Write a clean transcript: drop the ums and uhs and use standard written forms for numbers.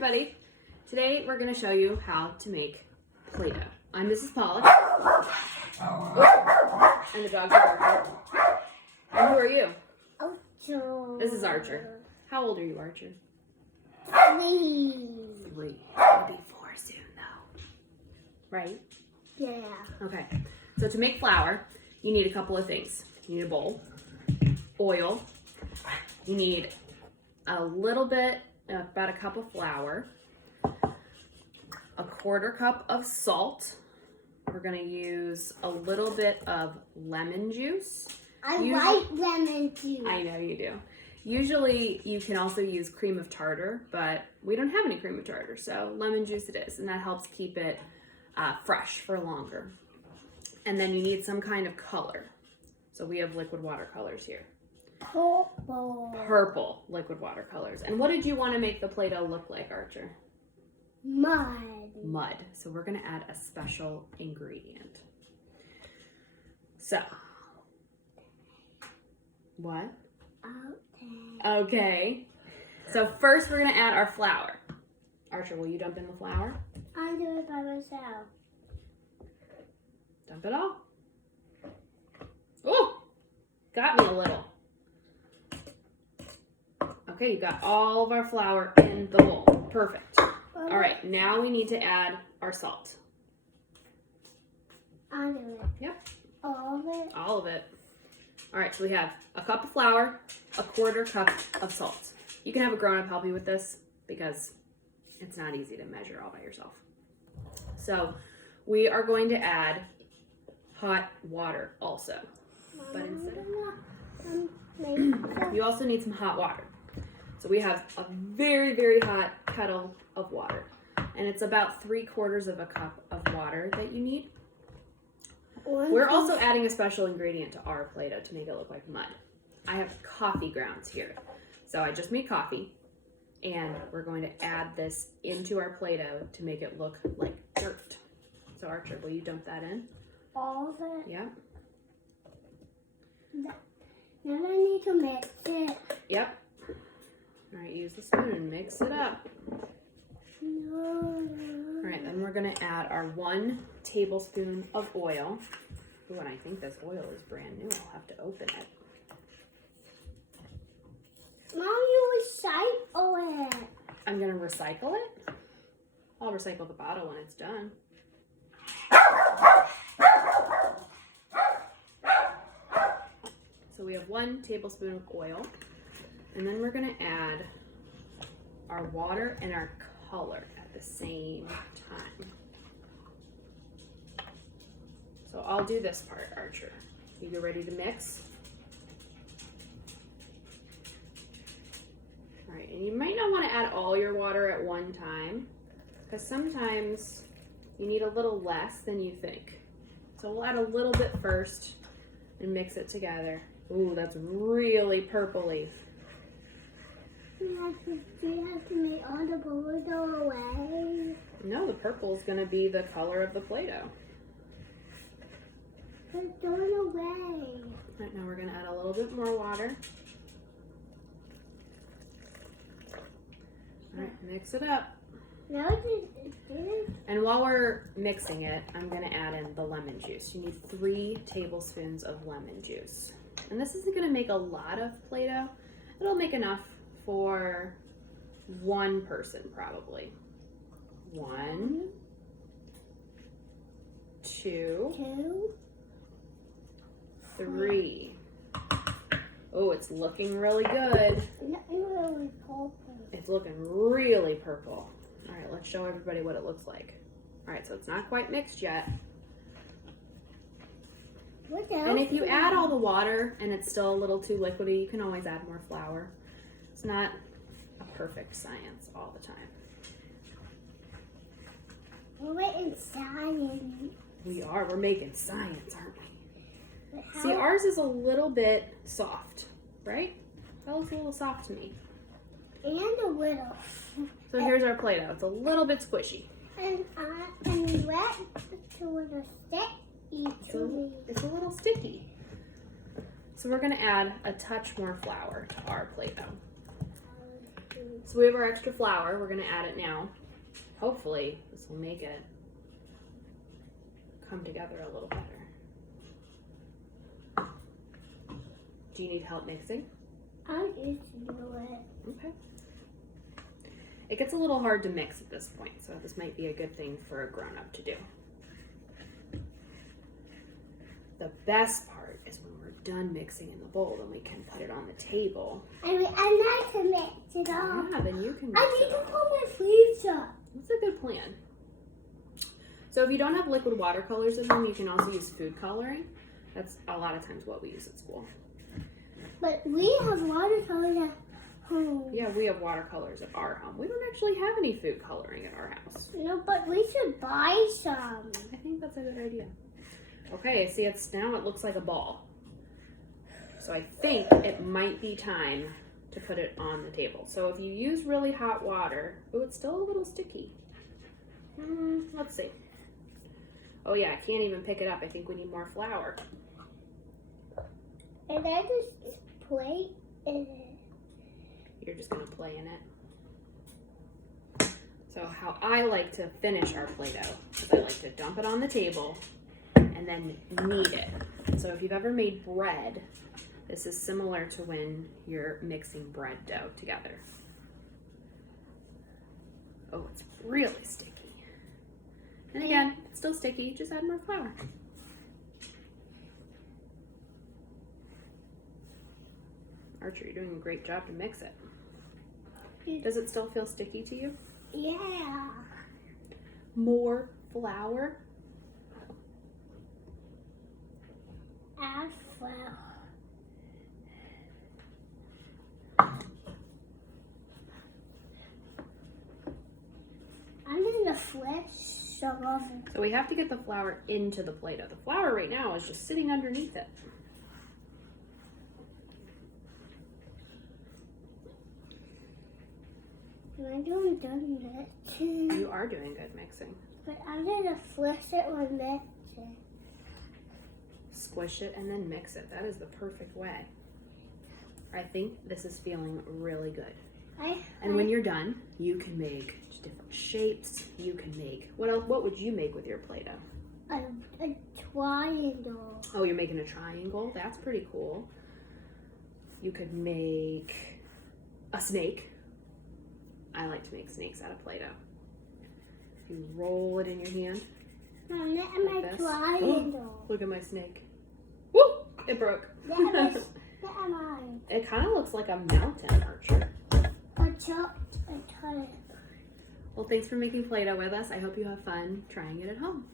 everybody. Today we're going to show you how to make Play-Doh. I'm Mrs. Paula. And the dogs are Archer. And who are you? Archer. This is Archer. How old are you, Archer? 3. 3. You'll be 4 soon though. Right? Yeah. Okay. So to make flour, you need a couple of things. You need a bowl, oil, you need a little bit, about a cup of flour, a 1/4 cup of salt. We're going to use a little bit of lemon juice. I like lemon juice. I know you do. Usually you can also use cream of tartar, but we don't have any cream of tartar, so lemon juice it is, and that helps keep it fresh for longer. And then you need some kind of color. So we have liquid watercolors here. Purple. Purple liquid watercolors. And what did you want to make the Play-Doh look like, Archer? Mud. Mud. So we're going to add a special ingredient. So, what? Okay. So first we're going to add our flour. Archer, will you dump in the flour? I'll do it by myself. Dump it all. Oh, got me a little. Okay, you got all of our flour in the bowl. Perfect. All right, now we need to add our salt. I'll do it. Yep. All of it? All of it. All right, so we have a cup of flour, a 1/4 cup of salt. You can have a grown-up help you with this because it's not easy to measure all by yourself. So we are going to add hot water also. But instead of... You also need some hot water. So we have a very, very hot kettle of water. And it's about 3/4 of a cup of water that you need. We're also adding a special ingredient to our Play-Doh to make it look like mud. I have coffee grounds here. So I just made coffee. And we're going to add this into our Play-Doh to make it look like dirt. So Archer, will you dump that in? All of it? Yeah. Now I need to mix it. Yep. All right, use the spoon and mix it up. No. All right, then we're gonna add our 1 tablespoon of oil. Ooh, and I think this oil is brand new. I'll have to open it. Mom, you recycle it. I'm gonna recycle it. I'll recycle the bottle when it's done. So we have 1 tablespoon of oil, and then we're gonna add our water and our color at the same time. So I'll do this part, Archer. You get ready to mix? All right, and you might not want to add all your water at one time, because sometimes you need a little less than you think. So we'll add a little bit first and mix it together. Ooh, that's really purpley. Do you have to make all the bubbles go away? No, the purple is going to be the color of the Play-Doh. It's going away. All right, now we're going to add a little bit more water. All right, mix it up. Now it's And while we're mixing it, I'm going to add in the lemon juice. You need 3 tablespoons of lemon juice. And this isn't going to make a lot of Play-Doh. It'll make enough for 1 person probably. 1, 2, 3. Oh, it's looking really good. really purple. It's looking really purple. All right, let's show everybody what it looks like. All right, so it's not quite mixed yet. What else? And if you add all the water and it's still a little too liquidy, you can always add more flour. It's not a perfect science all the time. We're making science. We're making science, aren't we? But how? See, ours is a little bit soft, right? That looks a little soft to me. And a little. So here's our Play-Doh. It's a little bit squishy. And wet to a little sticky to me. It's a little sticky. So we're going to add a touch more flour to our Play-Doh. So we have our extra flour. We're going to add it now. Hopefully, this will make it come together a little better. Do you need help mixing? I'm used to do it. Okay. It gets a little hard to mix at this point, so this might be a good thing for a grown-up to do. The best part is when we're done mixing in the bowl, then we can put it on the table. I like to mix it up. Yeah, then you can mix I it need to up. put my sleeves up. That's a good plan. So if you don't have liquid watercolors at home, you can also use food coloring. That's a lot of times what we use at school. But we have watercolors at home. Yeah, we have watercolors at our home. We don't actually have any food coloring at our house. No, but we should buy some. I think that's a good idea. Okay, see, now it looks like a ball. So I think it might be time to put it on the table. So if you use really hot water, oh, it's still a little sticky. Let's see. Oh yeah, I can't even pick it up. I think we need more flour. And I just play in it. You're just gonna play in it. So how I like to finish our Play-Doh is I like to dump it on the table and then knead it. So if you've ever made bread, this is similar to when you're mixing bread dough together. Oh, it's really sticky. And again, it's still sticky, just add more flour. Archer, you're doing a great job to mix it. Does it still feel sticky to you? Yeah. More flour? Add flour. I'm in the flesh, so So we have to get the flour into the Play-Doh. The flour right now is just sitting underneath it. I'm doing good mixing. You are doing good mixing. But I'm gonna flesh it when mixing. Squish it and then mix it. That is the perfect way. I think this is feeling really good. And when you're done, you can make different shapes. You can make, what else? What would you make with your Play-Doh? A triangle. Oh, you're making a triangle? That's pretty cool. You could make a snake. I like to make snakes out of Play-Doh. You roll it in your hand. Mom, look at my triangle. Oh, look at my snake. Woo! It broke. Look at mine. It kind of looks like a mountain, Archer. I tried. Well, thanks for making Play-Doh with us. I hope you have fun trying it at home.